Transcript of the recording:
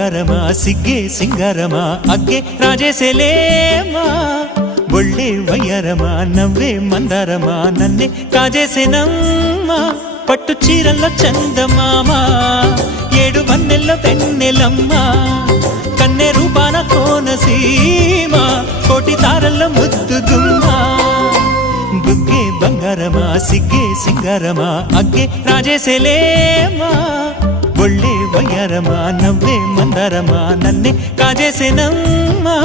బంగారమా సిగ్గే సింగారమా అగ్గే రాజేసేలేమా ఒళ్ళే వయ్యారమా నవ్వే మందారమా నన్నే కాజేసేనమ్మా పట్టు చీరల్లో చందమామా ఏడు వన్నెల్లో వెన్నెలమ్మా కన్నె రూపాన కోనసీమ కోటి తారల్లో ముద్దుగుమ్మా బుగ్గే బంగారమా సిగ్గే సింగారమా అగ్గే రాజేసేలేమా ఒళ్ళే వయ్యారమా నవ్వే మందారమా నన్నే కాజేసేనమ్మా